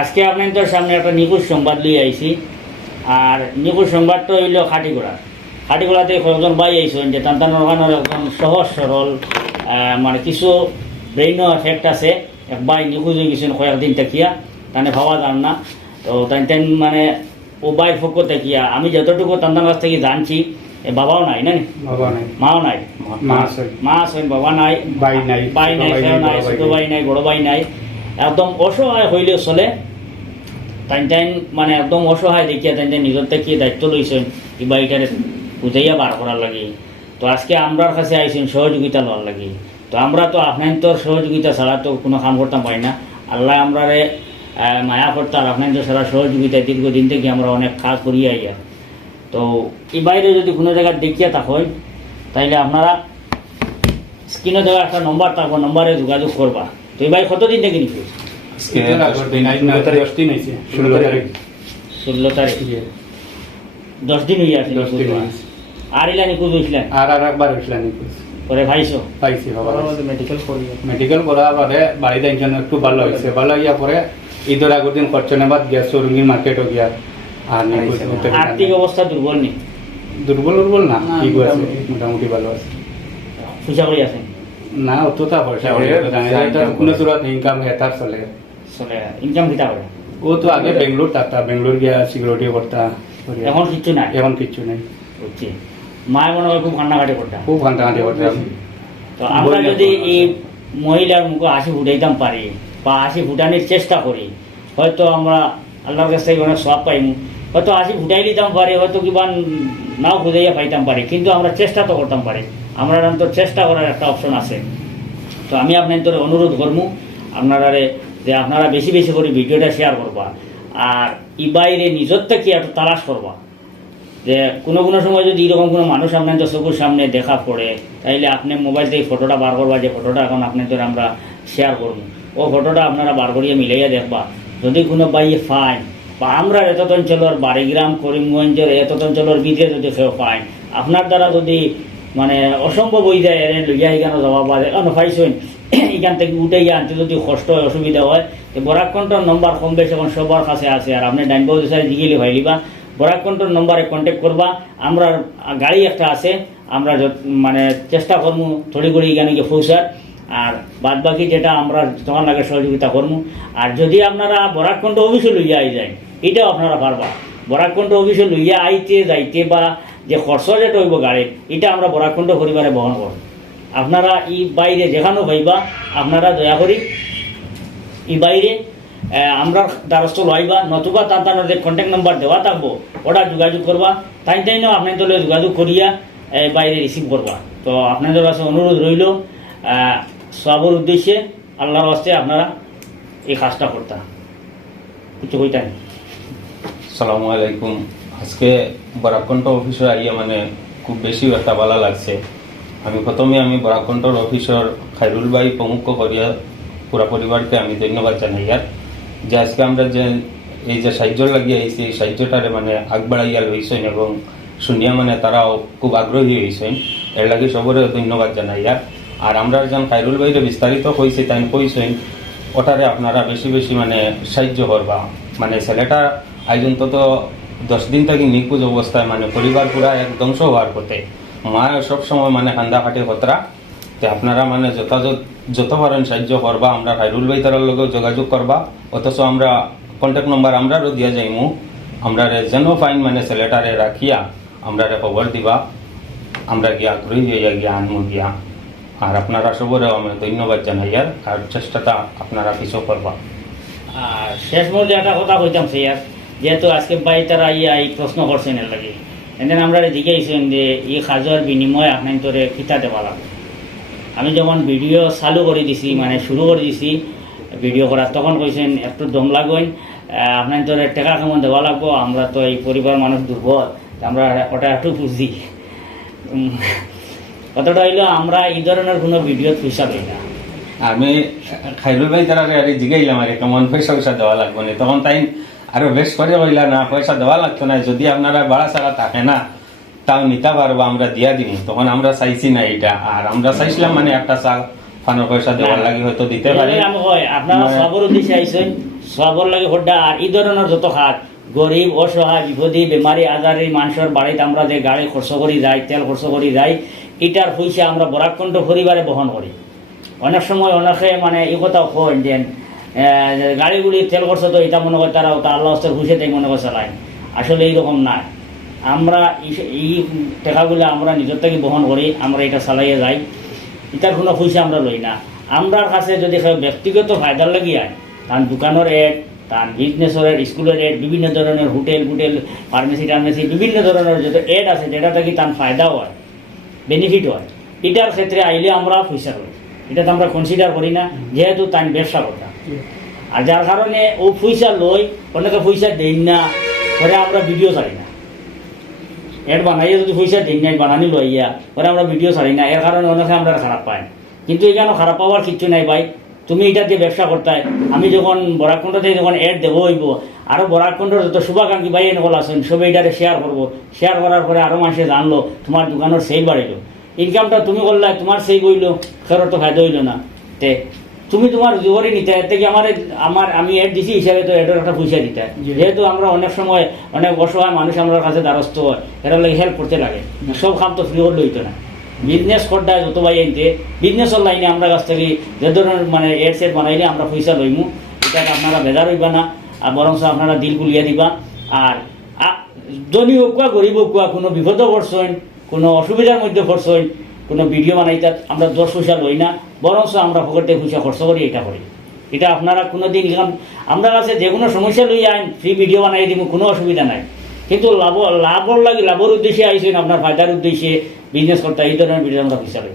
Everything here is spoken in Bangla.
আজকে আপনাদের সামনে একটা নিখোঁজ সংবাদ লিয়ে আইছি। আর নিখোঁজ সংবাদটা হইল খাটিগোড়াতে কয়েকজন ভাই আইসেন যে তান্তানোর একজন সহজ সরল মানে কিছু ব্রেইনও এফেক্ট আছে। এক ভাই নিখোঁজ হয়ে গেছেন কয়েকদিন থাকিয়া, তানে ভাবা যান না। তো তাই মানে ও বাইর পক্ষ থাকিয়া আমি যতটুকু তান্তার কাছ থেকে জানছি, বাবাও নাই না, মাও নাই, মা আছেন, বাবা নাই, ভাই নাই, সেও নাই, ছোট ভাই নাই, বড় ভাই নাই, একদম অসহায় হইলেও চলে। তাই মানে একদম অসহায় দেখিয়া তাই নিজের থেকে দায়িত্ব লইছেন এই বাড়িটারে বুঝাইয়া বার করার লাগে। তো আজকে আমরার কাছে আইসেন সহযোগিতা লওয়ার লাগে। তো আমরা তো আপনার তো সহযোগিতা ছাড়া তো কোনো কাম করতাম পারি না। আল্লাহ আমরারে মায়া করতাম, আপনার তো সারা সহযোগিতায় দীর্ঘদিন থেকে আমরা অনেক কাজ করিয়া আইয়া। তো এই বাইরে যদি কোনো জায়গায় দেখিয়া থাকেন তাইলে আপনারা স্ক্রিনে দেওয়া একটা নম্বর থাকবো, নম্বরে যোগাযোগ করবা। তো এই ভাই কতদিন থেকে নিখোঁজ? 16 তারিখ, 10 দিন হইয়া আছে। আর ইলা নিখোঁজ হয়েছিলেন? আর একবার হয়েছিলেন নিখোঁজ। পরে পাইছি মেডিকেল করার পরে বাড়িতে একটু ভালো হয়েছে। ভালো হইয়া পরে ঈদের আগের দিন খরচনাবাদ গিয়া রঙিন মার্কেটও গিয়া। আর আর্থিক অবস্থা দুর্বল নেই? দুর্বল না, ঠিক আছে, মোটামুটি ভালো আছে। পয়সা কই আছে? না অতটা পয়সা কোনো জোরাত ইনকাম হেতার চলে। ইনকাম কিতা করে? ও তো আগে বেঙ্গলোর থাকতা, বেঙ্গলোর গিয়া সিকিউরিটি করতা। এখন কিচ্ছু নাই? এখন কিচ্ছু নাই। বুঝছি। মায়ের মনে হয় খুব কান্নাকাটি করতাম? খুব কান্নাকাটি করতাম। তো আমরা যদি এই মহিলার মুখে হাসি ফুটাইতাম পারি বা হাসি ফুটানোর চেষ্টা করি, হয়তো আমরা আল্লাহর কাছ থেকে অনেক সওয়াব পাইম। হয়তো হাসি ফুটাই দিতাম পারি, হয়তো কিবা নাও খুঁজাইয়া পাইতাম পারি, কিন্তু আমরা চেষ্টা তো করতাম পারি। আমরা তো চেষ্টা করার একটা অপশন আছে। তো আমি আপনাদের অনুরোধ করবো আপনারা যে আপনারা বেশি বেশি করে ভিডিওটা শেয়ার করবা। আর ই বাইরে নিজের থেকে একটু তালাশ করবা যে কোনো সময় যদি এরকম কোনো মানুষ আপনাদের চোখের সামনে দেখা পড়ে, তাইলে আপনি মোবাইল থেকে ফটোটা বার করবা, যে ফটোটা এখন আপনাদের আমরা শেয়ার করবো। ও ফটোটা আপনারা বার করিয়া মিলাইয়া দেখবা। যদি কোনো বাইয়ে পায় বা আমরা এত অঞ্চলের বাড়িগ্রাম করিমগঞ্জের এত অঞ্চলের ভিতরে যদি কেউ পায়, আপনার দ্বারা যদি মানে অসম্ভব হয়ে যায় এর লইয়া এখানে যাওয়া বা এখানে পাইছেন এখান থেকে উঠে গিয়ে আনতে যদি কষ্ট হয়, অসুবিধা হয়, তো বরাকণ্ঠর নম্বর কম বেশি এখন সবার কাছে আছে। আর আপনি ডাইনবাবু সাথে জিগেলি ভাইলিবা, বরাকণ্ঠর নম্বরে কন্ট্যাক্ট করবা। আমরা গাড়ি একটা আছে, আমরা মানে চেষ্টা করবো থোড়ি করে এখানে গিয়ে পৌঁছার। আর বাদ বাকি যেটা আমরা তোমার লাগে সহযোগিতা করবো। আর যদি আপনারা বরাকণ্ঠ অফিসে লইয়া আই যায়, এটাও আপনারা পারবা। বরাকণ্ঠ অফিসে লইয়া আইতে যাইতে বা যে খরচ যেটা হইব গাড়ির, এটা আমরা বরাকণ্ঠ পরিবারে বহন করব। আপনারা এই বাইরে যেখানেও পাইবা, আপনারা দয়া করি এই বাইরে আমরা দ্বারস্থ লইবা, নতুবা তার যে কন্ট্যাক্ট নাম্বার দেওয়া থাকবো ওটা যোগাযোগ করবা। তাইও আপনাদের যোগাযোগ করিয়া বাইরে রিসিভ করবা। তো আপনাদের কাছে অনুরোধ রইল সবার উদ্দেশ্যে আল্লাহর হস্তে আপনারা এই কাজটা করতা। কিছু কইতেন? আসসালামু আলাইকুম। আজকে বরাকণ্ঠ অফিসে আইয়া মানে খুব বেশি একটা ভালো লাগছে। আমি প্রথমে বরাকণ্ঠর অফিসর খাইরুল ভাই প্রমুখ করিয়া পুরা পরিবারকে আমি ধন্যবাদ জানাই। আর যে আজকে আমরা যে এই যে সাহায্য লাগিয়ে আইছি, এই সাহায্যটারে মানে আগবাড়াইয়া লইছেন এবং শুনিয়া মানে তারাও খুব আগ্রহী হয়েছেন, এর লাগে সবরে ধন্যবাদ জানাই। আর আমরা যেন খাইরুল ভাইরে বিস্তারিত কইছি তাই কইছেন ওটারে আপনারা বেশি বেশি মানে সাহায্য করবা। মানে ছেলেটা আজ অন্তত 10 দিন থেকে নিখোঁজ অবস্থায়, মানে পরিবার পুরা এক ধ্বংস হওয়ার পথে। মা সবসময় মানে কান্দাকাটি কতরা। তো আপনারা মানে যত পারেন সাহায্য করবা। আমরা খাইরুল ভাই তার লগে যোগাযোগ করবা, অথচ আমরা কন্ট্যাক্ট নম্বর আমরারও দিয়া যাইমু। আমরা যেন ফাইন মানে ছেলেটারে রাখিয়া আমরা খবর দিবা, আমরা গিয়া আগ্রহী হইয়া গিয়া আনমু গিয়া। আর আপনারা সবরেও আমি ধন্যবাদ জানাই। আর চেষ্টাটা আপনারা কিছু করবা। আর শেষ মধ্যে একটা কথা কইতাম স্যার, যেহেতু আজকে ভাই তারা এই প্রশ্ন করছেন এর লাগে, এদিন আমরা জিজ্ঞাসেন যে এই কাজের বিনিময়ে আপনার তোরে কিতা দেওয়া লাগবে। আমি যখন ভিডিও চালু করে দিছি, মানে শুরু করে দিছি ভিডিও করা, তখন কইছেন একটু দম লাগবেন, আপনার তোরে টাকা কেমন দেওয়া লাগবো। আমরা তো এই পরিবার মানুষ দুর্বল, আমরা ওটা একটু বুঝি। কতটা হইলো আমরা এই ধরনের কোনো ভিডিও পয়সা পাই না। আমি খাইরুল ভাই তারা জিগাইলাম আর কেমন পয়সা দেওয়া লাগবে না, তখন তাই আরো বেশ করে কইলা না পয়সা দেওয়া লাগতো না, যদি আপনারা বাড়া ছাড়া থাকে না তাও নিতে পারবো, আমরা দিয়া দিব। তখন আমরা চাইছি না এটা, আর আমরা চাইছিলাম মানে একটা চাল ফানোর পয়সা দেওয়ার লাগে হয়তো দিতে পারি। আপনারা সবর উদ্দেশ্যে আইসেন, সবর লাগে হড্ডা। আর এই ধরনের যত হাত গরিব অসহায় বিপদী বেমারি আজারি মানুষের বাড়িতে আমরা যে গাড়ি খরচ করি যাই, তেল খরচ করি যাই, এটার পয়সা আমরা বরাকণ্ঠ পরিবারে বহন করি। অনেক সময় অনেকে মানে এই কথাও কন যে গাড়িগুলির তেল খরচ তো এটা মনে করে তারা ওটা আল্লাহ হস্তের খুশি তাই মনে করে চালায়। আসলে এইরকম না। আমরা এই টাকাগুলো আমরা নিজের থেকে বহন করি, আমরা এটা চালাইয়ে যাই, এটার কোনো পয়সা আমরা লই না। আমরার কাছে যদি ব্যক্তিগত ফায়দার লাগিয়ে তার দোকানের এড, তার বিজনেসের এড, স্কুলের এড, বিভিন্ন ধরনের হোটেল ফার্মেসি টার্মেসি বিভিন্ন ধরনের যত এড আছে যেটা থেকে তার ফায়দাও হয়, বেনিফিট হয়, এটার ক্ষেত্রে আইলে আমরা পয়সা করি। এটা তো আমরা কনসিডার করি না, যেহেতু তার ব্যবসা করতাম। আর যার কারণে ও পয়সা লই, অনেকে পয়সা দেই না, পরে আমরা ভিডিও ছাড়ি না। এড বানাইয়া যদি পয়সা দিন নাই বানানি লইয়া পরে আমরা ভিডিও ছাড়ি না, এর কারণে অনেকে আমরা খারাপ পাই। কিন্তু এখানে খারাপ পাওয়ার কিচ্ছু নাই ভাই। তুমি এটা দিয়ে ব্যবসা করতে, আমি যখন বরাকণ্ঠ থেকে যখন এড দেবো হইব, আরও বরাকণ্ঠর যত শুভাকাঙ্ক্ষী ভাই এনেকল আছেন সবে এটারে শেয়ার করবো। শেয়ার করার পরে আরও মানুষে জানলো, তোমার দোকানের সেল বাড়িল, ইনকামটা তুমি করলে, তোমার সেই বইল, খেরোর তো ফায়দা হইল না। তে তুমি তোমার জোরে নিতে এর থেকে আমি এড দিছি হিসাবে তো এডের একটা পয়সা দিতে। যেহেতু আমরা অনেক সময় অনেক অসহায় মানুষ আমার কাছে দ্বারস্থ হয়, এরা লাগে হেল্প করতে লাগে, সব কাম তো ফ্রি করলে হইতো না। বিজনেস করতে যত ভাই আনতে বিজনেসের লাইনে আমরা কাছ থেকে যে ধরনের মানে এড সেট বানাইলে আমরা পয়সা লইমু, এটাকে আপনারা বেজার হইবা না, আর বরং আপনারা দিল গুলিয়া দিবা। আর ধনী হোক বা গরিব হোক বা কোনো বিপদও পড়ছেন, কোনো অসুবিধার মধ্যে পড়ছেন, কোনো ভিডিও বানাইতে আমরা 10 পয়সা লই না, বরং আমরা পকেটে পয়সা খরচ করি, এটা করি। এটা আপনারা কোনো দিন আমরা কাছে যে কোনো সমস্যা লই আইন ফ্রি ভিডিও বানাই দিব, কোনো অসুবিধা নাই। কিন্তু লাভর উদ্দেশ্যে আইসেন, আপনার ফায়দার উদ্দেশ্যে বিজনেস করতে, এই ধরনের ভিডিও আমরা পয়সা লই।